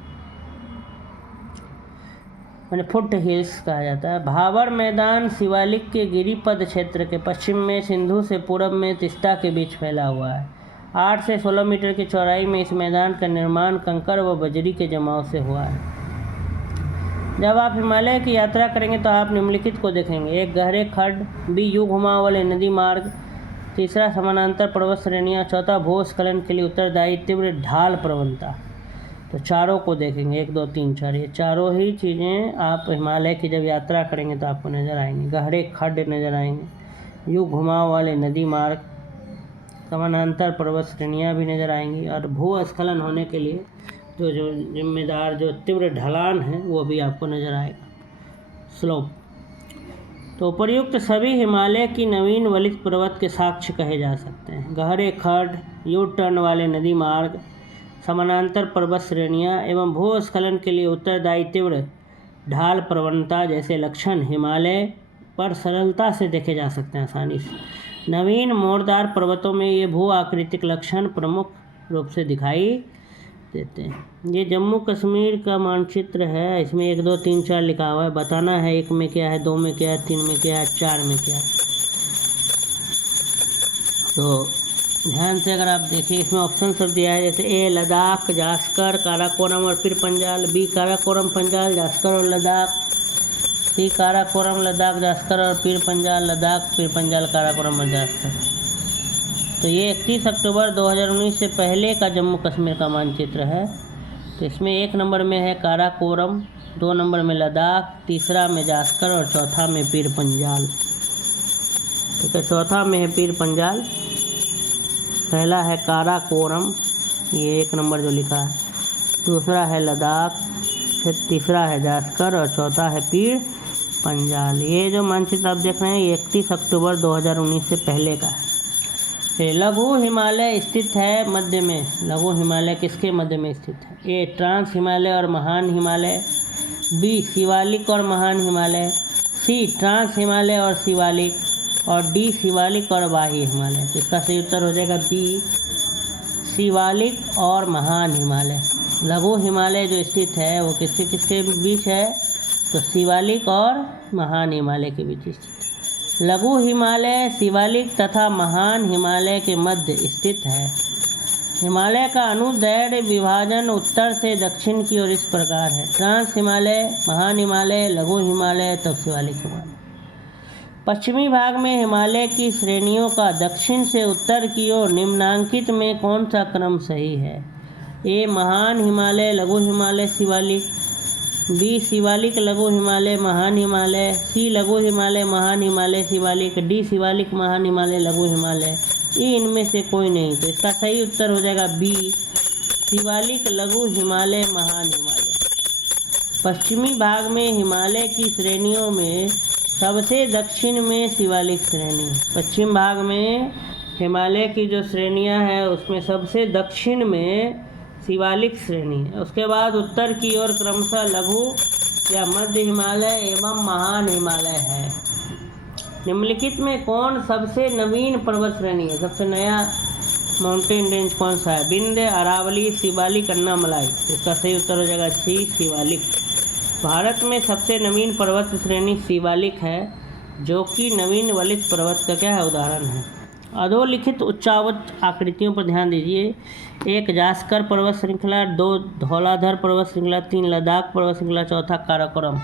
मैंने फुट हिल्स कहा जाता है। भाबर मैदान शिवालिक के गिरिपद क्षेत्र के पश्चिम में सिंधु से पूरब में तिस्ता के बीच फैला हुआ है। 8 से 16 मीटर की चौड़ाई में इस मैदान का निर्माण कंकड़ व बजरी के जमाव से हुआ है। जब आप हिमालय की यात्रा करेंगे तो आप निम्नलिखित को देखेंगे। एक गहरे खड्ड, बी यू घुमाव वाले नदी मार्ग, तीसरा समानांतर पर्वत श्रेणियाँ, चौथा भूस्खलन के लिए उत्तरदायी तीव्र ढाल प्रवणता। तो चारों को देखेंगे, 1 2 3 4, ये चारों ही चीज़ें आप हिमालय की जब यात्रा करेंगे तो आपको नज़र आएंगी। गहरे खड्ड नज़र आएंगे, यू घुमाव वाले नदी मार्ग, समानांतर पर्वत श्रेणियाँ भी नज़र आएंगी और भूस्खलन होने के लिए जो जिम्मेदार जो तीव्र ढलान है वो भी आपको नज़र आएगा, स्लोप। तो उपर्युक्त सभी हिमालय की नवीन वलित पर्वत के साक्ष्य कहे जा सकते हैं। गहरे खड्ड, यू टर्न वाले नदी मार्ग, समानांतर पर्वत श्रेणियाँ एवं भूस्खलन के लिए उत्तरदायी तीव्र ढाल प्रवणता जैसे लक्षण हिमालय पर सरलता से देखे जा सकते हैं, आसानी से। नवीन मोड़दार पर्वतों में ये भू आकृतिक लक्षण प्रमुख रूप से दिखाई देते हैं। ये जम्मू कश्मीर का मानचित्र है, इसमें 1 2 3 4 लिखा हुआ है, बताना है 1 में क्या है, 2 में क्या है, 3 में क्या है, 4 में क्या है। तो ध्यान से अगर आप देखिए, इसमें ऑप्शन सब दिया है, जैसे ए लद्दाख, जास्कर, काराकोरम और पीर पंजाल, बी काराकोरम पंजाल, जास्कर और लद्दाख, सी काराकोरम लद्दाख जास्कर और पीर पंजाल लद्दाख, पीर पंजाल काराकोरम और जास्कर। तो ये 31 अक्टूबर 2019 से पहले का जम्मू कश्मीर का मानचित्र है। तो इसमें 1 नंबर में है काराकोरम, 2 नंबर में लद्दाख, तीसरा में जास्कर और चौथा में पीर पंजाल। ठीक है, चौथा में है पीर पंजाल, पहला है काराकोरम, ये 1 नंबर जो लिखा है, दूसरा है लद्दाख, फिर तीसरा है जास्कर और चौथा है पीर पंजाल। ये जो मानचित्र आप देख रहे हैं ये 31 अक्टूबर 2019 से पहले का है। लघु हिमालय स्थित है मध्य में। लघु हिमालय किसके मध्य में स्थित है? ए ट्रांस हिमालय और महान हिमालय, बी शिवालिक और महान हिमालय, सी ट्रांस हिमालय और शिवालिक और डी शिवालिक और बाह्य हिमालय। तो इसका सही उत्तर हो जाएगा बी शिवालिक और महान हिमालय। लघु हिमालय जो स्थित है वो किसके किसके बीच है? तो शिवालिक और महान हिमालय के बीच स्थित। लघु हिमालय शिवालिक तथा महान हिमालय के मध्य स्थित है। हिमालय का अनुदैर्घ्य विभाजन उत्तर से दक्षिण की ओर इस प्रकार है: ट्रांस हिमालय, महान हिमालय, लघु हिमालय, तब शिवालिक हिमालय। पश्चिमी भाग में हिमालय की श्रेणियों का दक्षिण से उत्तर की ओर निम्नांकित में कौन सा क्रम सही है? ए महान हिमालय, लघु हिमालय, शिवालिक, बी शिवालिक, लघु हिमालय, महान हिमालय, सी लघु हिमालय, महान हिमालय, शिवालिक, डी शिवालिक, महान हिमालय, लघु हिमालय। ये इनमें से कोई नहीं। तो इसका सही उत्तर हो जाएगा बी शिवालिक, लघु हिमालय, महान हिमालय। पश्चिमी भाग में हिमालय की श्रेणियों में सबसे दक्षिण में शिवालिक श्रेणी। पश्चिम भाग में हिमालय की जो श्रेणियां हैं उसमें सबसे दक्षिण में शिवालिक श्रेणी है। उसके बाद उत्तर की ओर क्रमशः लघु या मध्य हिमालय एवं महान हिमालय है। निम्नलिखित में कौन सबसे नवीन पर्वत श्रेणी है? सबसे नया माउंटेन रेंज कौन सा है? विंध्य, अरावली, शिवालिक, अन्नामलाई। इसका सही उत्तर हो जाएगा सी शिवालिक। भारत में सबसे नवीन पर्वत श्रेणी शिवालिक है, जो कि नवीन वलित पर्वत का क्या है? उदाहरण है। अधोलिखित उच्चावच आकृतियों पर ध्यान दीजिए। 1 जास्कर पर्वत श्रृंखला, 2 धौलाधर पर्वत श्रृंखला, 3 लद्दाख पर्वत श्रृंखला, 4 काराकोरम।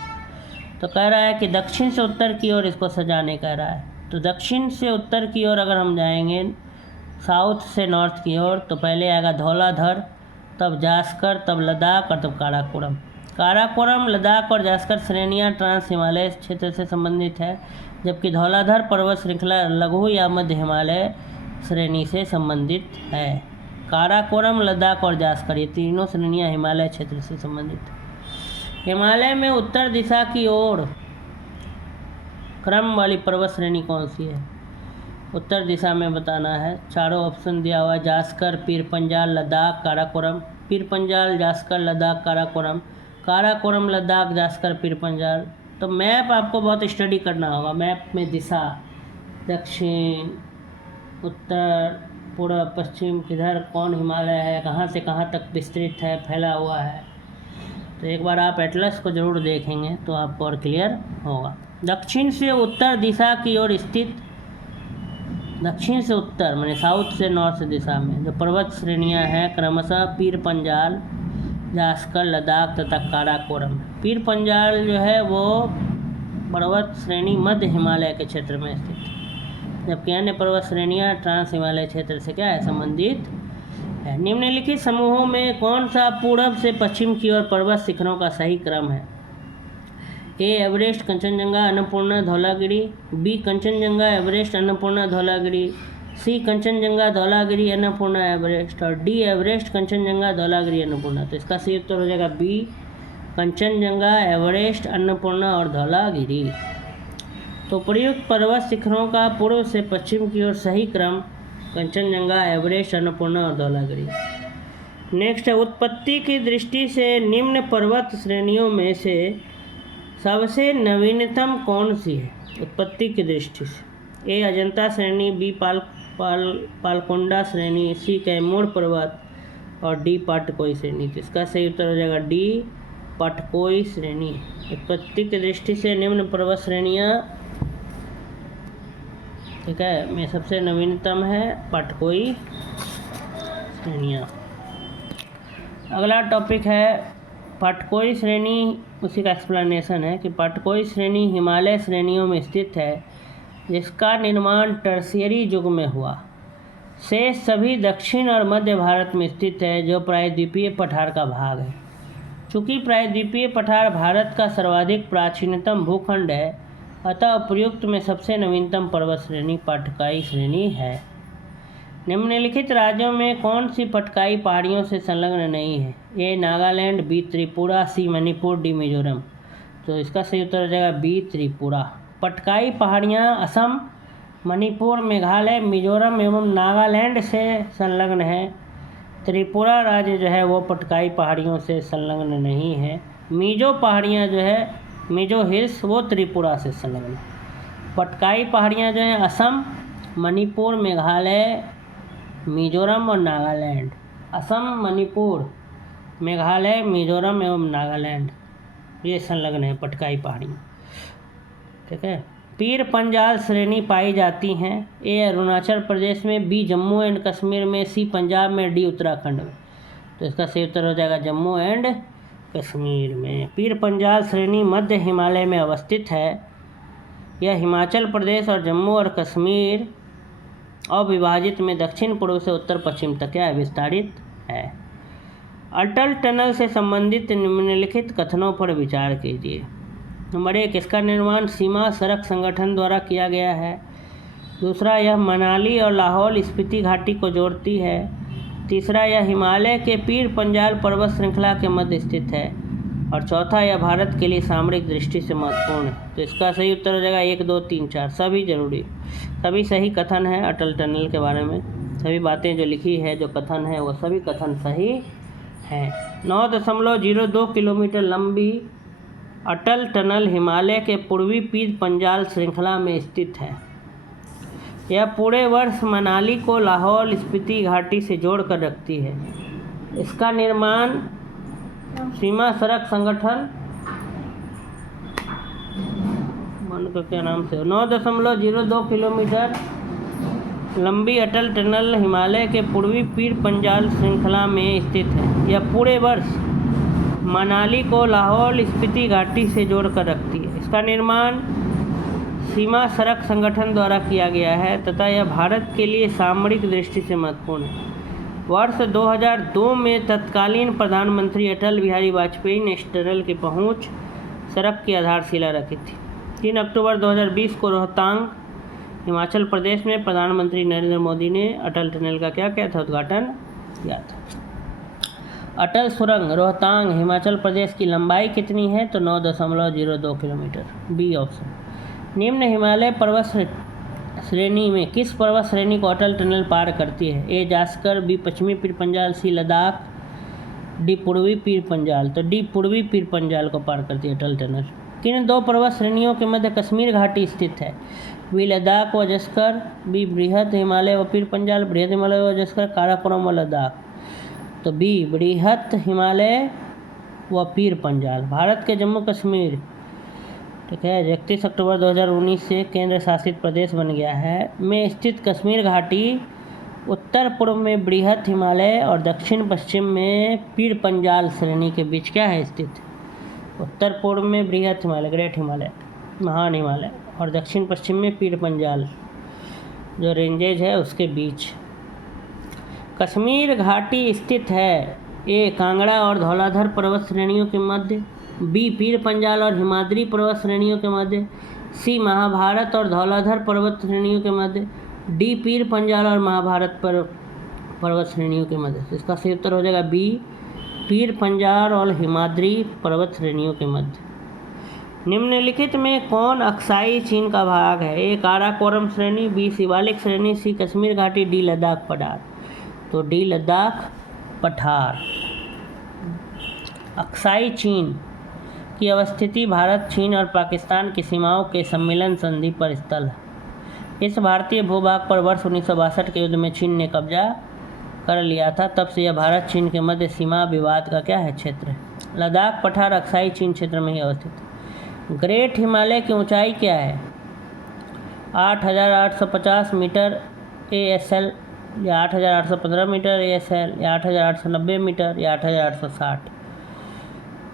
तो कह रहा है कि दक्षिण से उत्तर की ओर इसको सजाने कह रहा है। तो दक्षिण से उत्तर की ओर अगर हम जाएंगे, साउथ से नॉर्थ की ओर, तो पहले आएगा धौलाधर, तब जास्कर, तब लद्दाख और तब काराकोरम। काराकोरम, लद्दाख और जास्कर श्रेणियाँ ट्रांस हिमालय क्षेत्र से संबंधित है, जबकि धौलाधर पर्वत श्रृंखला लघु या मध्य हिमालय श्रेणी से संबंधित है। काराकोरम, लद्दाख और जास्कर ये तीनों श्रेणियाँ हिमालय क्षेत्र से संबंधित है। हिमालय में उत्तर दिशा की ओर क्रम वाली पर्वत श्रेणी कौन सी है? उत्तर दिशा में बताना है। चारों ऑप्शन दिया हुआ है, जास्कर, पीर पंजाल, लद्दाख, काराकोरम। पीर पंजाल, जास्कर, लद्दाख, काराकोरम। काराकोरम, लद्दाख, जास्कर, पीर पंजाल। तो मैप आपको बहुत स्टडी करना होगा। मैप में दिशा, दक्षिण, उत्तर, पूर्व, पश्चिम, किधर कौन हिमालय है, कहाँ से कहाँ तक विस्तृत है, फैला हुआ है। तो एक बार आप एटलस को ज़रूर देखेंगे तो आपको और क्लियर होगा। दक्षिण से उत्तर दिशा की ओर स्थित, दक्षिण से उत्तर माने साउथ से नॉर्थ दिशा में जो पर्वत श्रेणियां हैं क्रमशः पीर पंजाल, जास्कर, लद्दाख तथा काराकोरम। पीर पंजाल जो है वो पर्वत श्रेणी मध्य हिमालय के क्षेत्र में स्थित है, जबकि अन्य पर्वत श्रेणियां ट्रांस हिमालय क्षेत्र से क्या है, संबंधित है। निम्नलिखित समूहों में कौन सा पूर्व से पश्चिम की ओर पर्वत शिखरों का सही क्रम है? A Everest, Kanchenjunga, Annapurna, Dhaulagiri. B Kanchenjunga, Everest, Annapurna, Dhaulagiri. C Kanchenjunga, Dhaulagiri, Annapurna, Everest. और डी एवरेस्ट, कंचनजंगा, धौलागिरी, अन्नपूर्णा। तो इसका सही उत्तर हो जाएगा बी कंचनजंगा, एवरेस्ट, अन्नपूर्णा और धौलागिरी। तो प्रयुक्त पर्वत शिखरों का पूर्व से पश्चिम की ओर सही क्रम कंचनजंगा, एवरेस्ट, अन्नपूर्णा और धौलागिरी। नेक्स्ट है, उत्पत्ति की दृष्टि से निम्न पर्वत श्रेणियों में से सबसे नवीनतम कौन सी है? उत्पत्ति की दृष्टि से ए अजंता श्रेणी, बी पालकोंडा श्रेणी, सी कैमूर पर्वत और डी पाटकोई श्रेणी। तो इसका सही उत्तर हो जाएगा डी पाटकोई श्रेणी। उत्पत्ति की दृष्टि से निम्न पर्वत श्रेणियाँ, ठीक है, में सबसे नवीनतम है पाटकोई श्रेणियाँ। अगला टॉपिक है पाटकोई श्रेणी, उसी का एक्सप्लेनेशन है कि पाटकोई श्रेणी हिमालय श्रेणियों में स्थित है जिसका निर्माण टर्शियरी युग में हुआ। शेष सभी दक्षिण और मध्य भारत में स्थित है जो प्रायद्वीपीय पठार का भाग है। चूँकि प्रायद्वीपीय पठार भारत का सर्वाधिक प्राचीनतम भूखंड है, अतः उपयुक्त में सबसे नवीनतम पर्वत श्रेणी पाटकाई श्रेणी है। निम्नलिखित राज्यों में कौन सी पटकाई पहाड़ियों से संलग्न नहीं है? ए नागालैंड, बी त्रिपुरा, सी मणिपुर, डी मिजोरम। तो इसका सही उत्तर हो जाएगा बी त्रिपुरा। पटकाई पहाड़ियाँ असम, मणिपुर, मेघालय, मिजोरम एवं नागालैंड से संलग्न है। त्रिपुरा राज्य जो है वो पटकाई पहाड़ियों से संलग्न नहीं है। मिजो पहाड़ियाँ जो है, मिजो हिल्स, वो त्रिपुरा से संलग्न है। पटकाई पहाड़ियाँ जो हैं असम, मणिपुर, मेघालय, मिजोरम और नागालैंड। असम, मणिपुर, मेघालय, मिजोरम एवं नागालैंड ये संलग्न है पटकाई पहाड़ियाँ, ठीक है। पीर पंजाल श्रेणी पाई जाती हैं ए अरुणाचल प्रदेश में, बी जम्मू एंड कश्मीर में, सी पंजाब में, डी उत्तराखंड में। तो इसका सही उत्तर हो जाएगा जम्मू एंड कश्मीर में। पीर पंजाल श्रेणी मध्य हिमालय में अवस्थित है। यह हिमाचल प्रदेश और जम्मू और कश्मीर अविभाजित में दक्षिण पूर्व से उत्तर पश्चिम तक क्या विस्तारित है। अटल टनल से संबंधित निम्नलिखित कथनों पर विचार कीजिए। नंबर 1, इसका निर्माण सीमा सड़क संगठन द्वारा किया गया है। दूसरा, यह मनाली और लाहौल स्पीति घाटी को जोड़ती है। तीसरा, यह हिमालय के पीर पंजाल पर्वत श्रृंखला के मध्य स्थित है। और चौथा, यह भारत के लिए सामरिक दृष्टि से महत्वपूर्ण है। तो इसका सही उत्तर हो जाएगा 1, 2, 3, 4 सभी जरूरी, सभी सही कथन है अटल टनल के बारे में। सभी बातें जो लिखी है, जो कथन है, वो सभी कथन सही हैं। 9.02 किलोमीटर लंबी अटल टनल हिमालय के पूर्वी पीर पंजाल श्रृंखला में स्थित है। यह पूरे वर्ष मनाली को लाहौल स्पीति घाटी से जोड़कर रखती है। इसका निर्माण सीमा सड़क संगठन मन को क्या नाम से 9.02 किलोमीटर लंबी अटल टनल हिमालय के पूर्वी पीर पंजाल श्रृंखला में स्थित है। यह पूरे वर्ष मनाली को लाहौल स्पीति घाटी से जोड़कर रखती है। इसका निर्माण सीमा सड़क संगठन द्वारा किया गया है तथा यह भारत के लिए सामरिक दृष्टि से महत्वपूर्ण है। वर्ष 2002 में तत्कालीन प्रधानमंत्री अटल बिहारी वाजपेयी ने इस टनल की पहुंच सड़क की आधारशिला रखी थी। 3 अक्टूबर 2020 को रोहतांग हिमाचल प्रदेश में प्रधानमंत्री नरेंद्र मोदी ने अटल टनल का क्या किया था, उद्घाटन किया था। अटल सुरंग रोहतांग हिमाचल प्रदेश की लंबाई कितनी है, तो 9.02 किलोमीटर, बी ऑप्शन। निम्न हिमालय पर्वत श्रेणी में किस पर्वत श्रेणी को अटल टनल पार करती है, ए जास्कर, बी पश्चिमी पीर पंजाल, सी लद्दाख, डी पूर्वी पीर पंजाल। तो डी पूर्वी पीर पंजाल को पार करती है अटल टनल। किन दो पर्वत श्रेणियों के मध्य कश्मीर घाटी स्थित है, बी लद्दाख व जस्कर, बी बृहद हिमालय व पीर पंजाल, बृहद हिमालय व जस्कर, काराकोरम व लद्दाख। तो बी बृहद हिमालय व पीर पंजाल। भारत के जम्मू कश्मीर, ठीक है, 31 अक्टूबर 2019 से केंद्र शासित प्रदेश बन गया है, में स्थित कश्मीर घाटी उत्तर पूर्व में बृहद हिमालय और दक्षिण पश्चिम में पीर पंजाल श्रेणी के बीच क्या है स्थित। उत्तर पूर्व में बृहद हिमालय, ग्रेट हिमालय, महान हिमालय, और दक्षिण पश्चिम में पीर पंजाल जो रेंजेज है उसके बीच कश्मीर घाटी स्थित है। ए कांगड़ा और धौलाधर पर्वत श्रेणियों के मध्य, बी पीर पंजाल और हिमाद्री पर्वत श्रेणियों के मध्य, सी महाभारत और धौलाधर पर्वत श्रेणियों के मध्य, डी पीर पंजाल और महाभारत पर्वत श्रेणियों के मध्य। इसका सही उत्तर हो जाएगा बी पीर पंजाल और हिमाद्री पर्वत श्रेणियों के मध्य। निम्नलिखित में कौन अक्साई चीन का भाग है, ए काराकोरम श्रेणी, बी शिवालिक श्रेणी, सी कश्मीर घाटी, डी लद्दाख पठार। तो डी लद्दाख पठार। अक्साई चीन की अवस्थिति भारत, चीन और पाकिस्तान की सीमाओं के सम्मिलन संधि पर स्थल है। इस भारतीय भूभाग पर वर्ष 1962 के युद्ध में चीन ने कब्जा कर लिया था। तब से यह भारत चीन के मध्य सीमा विवाद का क्या है, क्षेत्र है। लद्दाख पठार अक्साई चीन क्षेत्र में ही अवस्थित है। ग्रेट हिमालय की ऊंचाई क्या है, 8,850 मीटर ASL या 8,815 मीटर ASL या 8,890 मीटर या 8,860।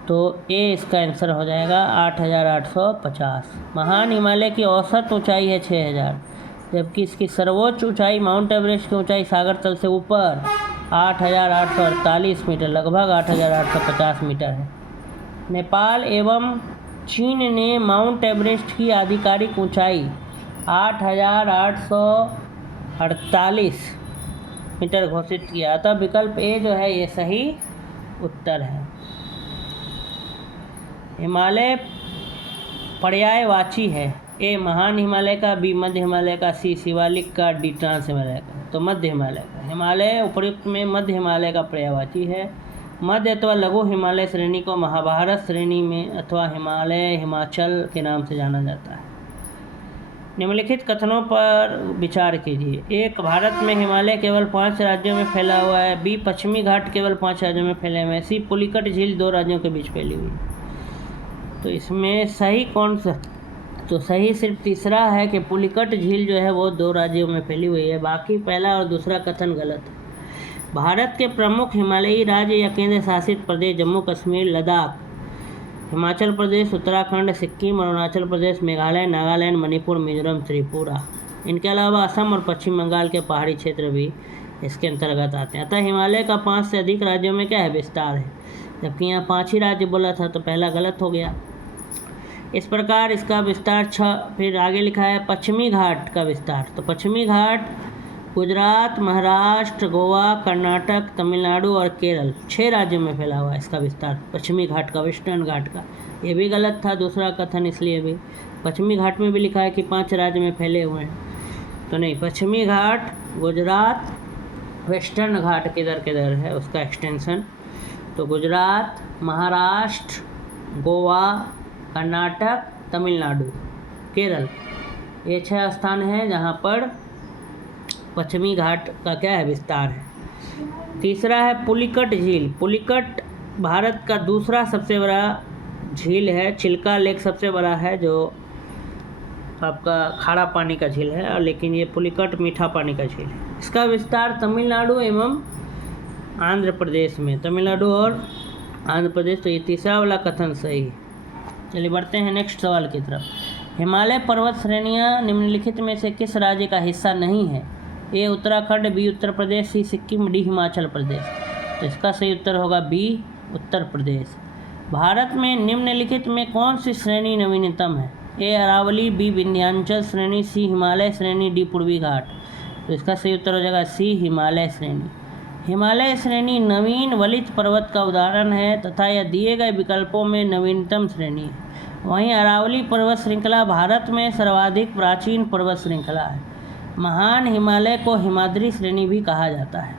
तो ए इसका आंसर हो जाएगा 8,850। महान हिमालय की औसत ऊंचाई है 6,000, जबकि इसकी सर्वोच्च ऊंचाई माउंट एवरेस्ट की ऊंचाई सागर तल से ऊपर 8,848 मीटर, लगभग 8,850 मीटर है। नेपाल एवं चीन ने माउंट एवरेस्ट की आधिकारिक ऊंचाई 8,848 मीटर घोषित किया। अतः विकल्प ए जो है ये सही उत्तर है। हिमालय पर्यायवाची है, ए महान हिमालय का, बी मध्य हिमालय का, सी शिवालिक का, डी ट्रांस हिमालय का। तो मध्य हिमालय का। हिमालय उपर्युक्त में मध्य हिमालय का पर्यायवाची है। मध्य अथवा लघु हिमालय श्रेणी को महाभारत श्रेणी में अथवा हिमालय हिमाचल के नाम से जाना जाता है। निम्नलिखित कथनों पर विचार कीजिए। एक, भारत में हिमालय केवल 5 राज्यों में फैला हुआ है, बी पश्चिमी घाट केवल 5 राज्यों में फैले हुए हैं, सी पुलिकट झील 2 राज्यों के बीच फैली हुई है। तो इसमें सही कौन सा, तो सही सिर्फ तीसरा है कि पुलिकट झील जो है वो 2 राज्यों में फैली हुई है, बाकी पहला और दूसरा कथन गलत है। भारत के प्रमुख हिमालयी राज्य या केंद्र शासित प्रदेश जम्मू कश्मीर, लद्दाख, हिमाचल प्रदेश, उत्तराखंड, सिक्किम, अरुणाचल प्रदेश, मेघालय, नागालैंड, मणिपुर, मिजोरम, त्रिपुरा। इनके अलावा असम और पश्चिम बंगाल के पहाड़ी क्षेत्र भी इसके अंतर्गत आते हैं। अतः हिमालय का 5 से अधिक राज्यों में क्या है, विस्तार है, जबकि यहाँ 5 ही राज्य बोला था तो पहला गलत हो गया। इस प्रकार इसका विस्तार 6, फिर आगे लिखा है पश्चिमी घाट का विस्तार। तो पश्चिमी घाट गुजरात, महाराष्ट्र, गोवा, कर्नाटक, तमिलनाडु और केरल 6 राज्यों में फैला हुआ है इसका विस्तार पश्चिमी घाट का, वेस्टर्न घाट का। ये भी गलत था दूसरा कथन, इसलिए भी पश्चिमी घाट में भी लिखा है कि 5 राज्य में फैले हुए हैं, तो नहीं, पश्चिमी घाट गुजरात, वेस्टर्न घाट किधर है उसका एक्सटेंशन। तो गुजरात, महाराष्ट्र, गोवा, कर्नाटक, तमिलनाडु, केरल, ये 6 स्थान हैं जहाँ पर पश्चिमी घाट का क्या है, विस्तार है। तीसरा है पुलिकट झील। पुलिकट भारत का दूसरा सबसे बड़ा झील है, चिल्का लेक सबसे बड़ा है जो आपका खारा पानी का झील है, और लेकिन ये पुलिकट मीठा पानी का झील है। इसका विस्तार तमिलनाडु एवं आंध्र प्रदेश में, तमिलनाडु और आंध्र प्रदेश। तो ये तीसरा वाला कथन सही है। चलिए बढ़ते हैं नेक्स्ट सवाल की तरफ। हिमालय पर्वत श्रेणियाँ निम्नलिखित में से किस राज्य का हिस्सा नहीं है? ए उत्तराखंड, बी उत्तर प्रदेश, सी सिक्किम, डी हिमाचल प्रदेश। तो इसका सही उत्तर होगा बी उत्तर प्रदेश। भारत में निम्नलिखित में कौन सी श्रेणी नवीनतम है? ए अरावली, बी विंध्याचल श्रेणी, सी हिमालय श्रेणी, डी पूर्वी घाट। तो इसका सही उत्तर हो जाएगा सी हिमालय श्रेणी। हिमालय श्रेणी नवीन वलित पर्वत का उदाहरण है तथा यह दिए गए विकल्पों में नवीनतम श्रेणी है। वहीं अरावली पर्वत श्रृंखला भारत में सर्वाधिक प्राचीन पर्वत श्रृंखला है। महान हिमालय को हिमाद्री श्रेणी भी कहा जाता है।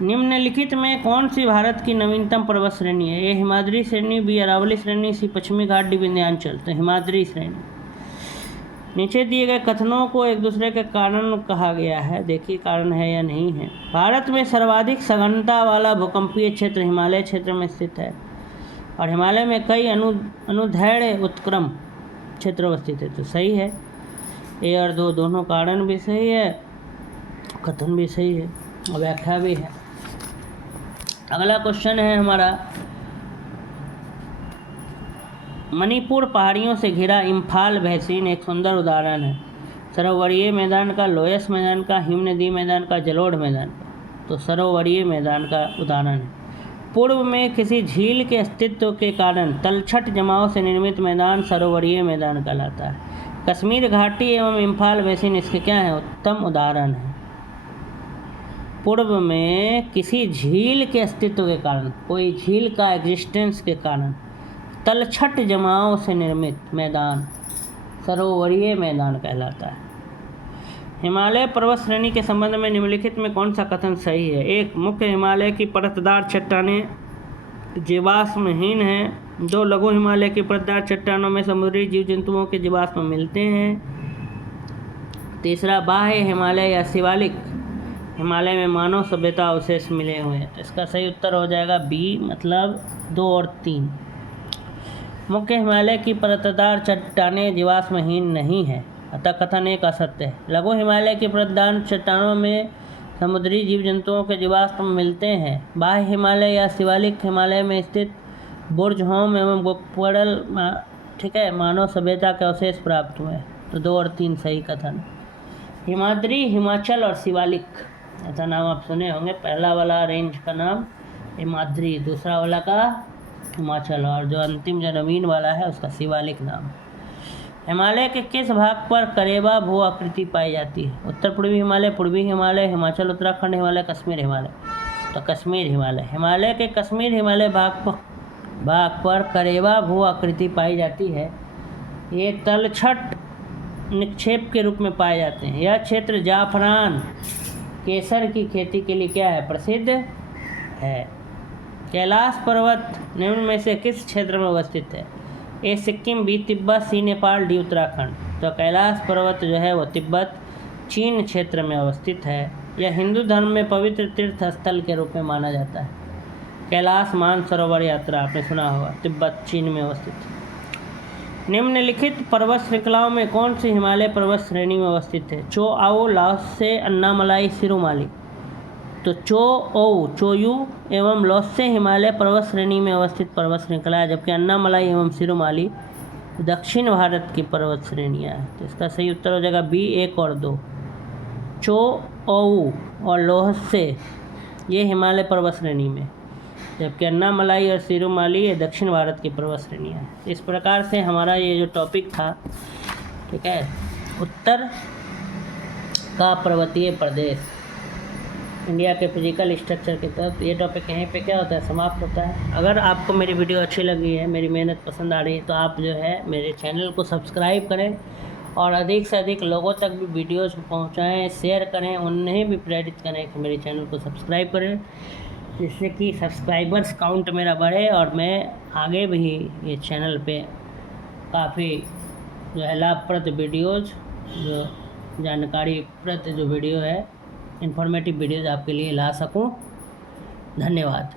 निम्नलिखित में कौन सी भारत की नवीनतम पर्वत श्रेणी है? ए हिमाद्री श्रेणी, बी अरावली श्रेणी, सी पश्चिमी घाट, डी विंध्याचल। तो हिमाद्री श्रेणी। नीचे दिए गए कथनों को एक दूसरे के कारण कहा गया है, देखिए कारण है या नहीं है। भारत में सर्वाधिक सघनता वाला भूकंपीय क्षेत्र हिमालय क्षेत्र में स्थित है और हिमालय में कई अनुदैर्घ्य उत्क्रम क्षेत्र अवस्थित है। तो सही है, ए और दो दोनों कारण भी सही है, कथन भी सही है, व्याख्या भी है। अगला क्वेश्चन है हमारा, मणिपुर पहाड़ियों से घिरा इम्फाल बेहतरीन एक सुंदर उदाहरण है। सरोवरीय मैदान का, लोयस मैदान का, हिमनदी मैदान का, जलोढ़ मैदान का। तो सरोवरीय मैदान का उदाहरण है। पूर्व में किसी झील के अस्तित्व के कारण तलछट जमाव से निर्मित मैदान सरोवरीय मैदान कहलाता है। कश्मीर घाटी एवं इम्फाल बेसिन इसके क्या है? उत्तम उदाहरण है। पूर्व में किसी झील के अस्तित्व के कारण, कोई झील का एग्जिस्टेंस के कारण तलछट जमाव से निर्मित मैदान सरोवरीय मैदान कहलाता है। हिमालय पर्वत श्रेणी के संबंध में निम्नलिखित में कौन सा कथन सही है? एक, मुख्य हिमालय की परतदार चट्टानें जीवाश्महीन हैं। दो, लघु हिमालय की परतदार चट्टानों में समुद्री जीव जंतुओं के जीवाश्म मिलते हैं। तीसरा, बाह्य हिमालय या शिवालिक हिमालय में मानव सभ्यता अवशेष मिले हुए हैं। तो इसका सही उत्तर हो जाएगा बी, मतलब 2 और 3। मुख्य हिमालय की परतदार चट्टानें जीवाश्महीन नहीं है, अतः कथन एक असत्य है। लघु हिमालय की परतदार चट्टानों में समुद्री जीव जंतुओं के जीवाश्म मिलते हैं। बाह्य हिमालय या शिवालिक हिमालय में स्थित बुर्जहोम एवं गोकपड़ल ठीक है मानव सभ्यता के अवशेष प्राप्त हुए। तो 2 और 3 सही कथन। हिमाद्री, हिमाचल और शिवालिक ऐसा नाम आप सुने होंगे। पहला वाला रेंज का नाम हिमाद्री, दूसरा वाला का हिमाचल, और जो अंतिम जो नवीन वाला है उसका शिवालिक नाम। हिमालय के किस भाग पर करेबा भू आकृति पाई जाती है? उत्तर पूर्वी हिमालय, पूर्वी हिमालय, हिमाचल, उत्तराखंड हिमालय, कश्मीर हिमालय। तो कश्मीर हिमालय। हिमालय के कश्मीर हिमालय भाग पर करेबा भू आकृति पाई जाती है। ये तलछट निक्षेप के रूप में पाए जाते हैं। यह क्षेत्र जाफरान केसर की खेती के लिए क्या है? प्रसिद्ध है। कैलाश पर्वत निम्न में से किस क्षेत्र में अवस्थित है? ए सिक्किम, बी तिब्बत, सी नेपाल, डी उत्तराखंड। तो कैलाश पर्वत जो है वो तिब्बत चीन क्षेत्र में अवस्थित है। यह हिंदू धर्म में पवित्र तीर्थ स्थल के रूप में माना जाता है। कैलाश मानसरोवर यात्रा आपने सुना होगा, तिब्बत चीन में अवस्थित है। निम्नलिखित पर्वत श्रृंखलाओं में कौन सी हिमालय पर्वत श्रेणी में अवस्थित है? चो आओ, लाओसे, अन्नामलाई, सिरुमाली। तो चोयू एवं लौसे हिमालय पर्वत श्रेणी में अवस्थित पर्वत श्रृंखला है, जबकि अन्नामलाई एवं सिरुमाली दक्षिण भारत की पर्वत श्रेणियाँ हैं। तो इसका सही उत्तर हो जाएगा बी, 1 और 2। चोओ और लौसे ये हिमालय पर्वत श्रेणी में, जबकि अन्नामलाई और सिरुमाली ये दक्षिण भारत की पर्वत श्रेणियाँ हैं। इस प्रकार से हमारा ये जो टॉपिक था, ठीक है, उत्तर का पर्वतीय प्रदेश इंडिया के फिजिकल स्ट्रक्चर की तरफ, ये टॉपिक यहीं पे क्या होता है, समाप्त होता है। अगर आपको मेरी वीडियो अच्छी लगी है, मेरी मेहनत पसंद आ रही है, तो आप जो है मेरे चैनल को सब्सक्राइब करें और अधिक से अधिक लोगों तक भी वीडियोज़ पहुंचाएं, शेयर करें, उन्हें भी प्रेरित करें कि मेरे चैनल को सब्सक्राइब करें, जिससे कि सब्सक्राइबर्स काउंट मेरा बढ़े और मैं आगे भी ये चैनल पे काफ़ी जो है लाभप्रद वीडियोज़, जो जानकारीप्रद जो वीडियो है, इन्फॉर्मेटिव वीडियोज़ आपके लिए ला सकूं। धन्यवाद।